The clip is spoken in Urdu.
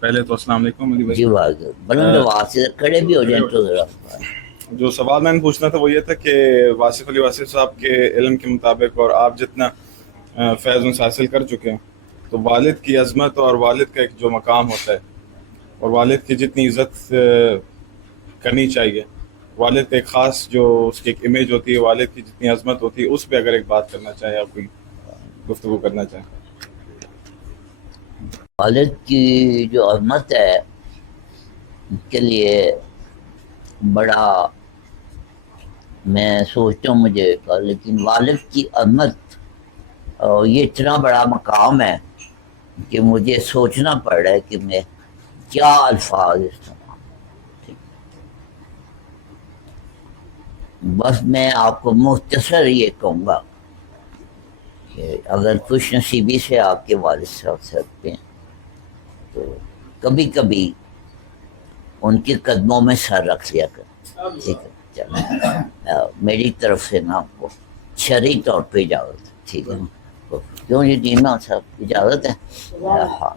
پہلے تو السلام علیکم علی جی بھائی. بلند آواز سے کھڑے بھی ہو جائیں تو ذرا. جو سوال میں نے پوچھنا تھا وہ یہ تھا کہ واصف علی واصف صاحب کے علم کے مطابق اور آپ جتنا فیض ان سے حاصل کر چکے ہیں تو والد کی عظمت اور والد کا ایک جو مقام ہوتا ہے اور والد کی جتنی عزت کرنی چاہیے، والد کا ایک خاص جو اس کی ایک امیج ہوتی ہے، والد کی جتنی عظمت ہوتی ہے، اس پہ اگر ایک بات کرنا چاہیں آپ کوئی گفتگو کرنا چاہیں. والد کی جو عظمت ہے اس کے لیے بڑا میں سوچتا ہوں مجھے، لیکن والد کی عظمت یہ اتنا بڑا مقام ہے کہ مجھے سوچنا پڑ رہا ہے کہ میں کیا الفاظ استعمال. بس میں آپ کو مختصر یہ کہوں گا کہ اگر خوش نصیبی سے آپ کے والد صاحب سکتے ہیں تو کبھی کبھی ان کے قدموں میں سر رکھ لیا کر. ٹھیک ہے، چلو میری طرف سے نا آپ کو شرعی طور پہ اجازت ہے. ٹھیک ہے، کیوں جی دینا صاحب اجازت ہے؟ ہاں.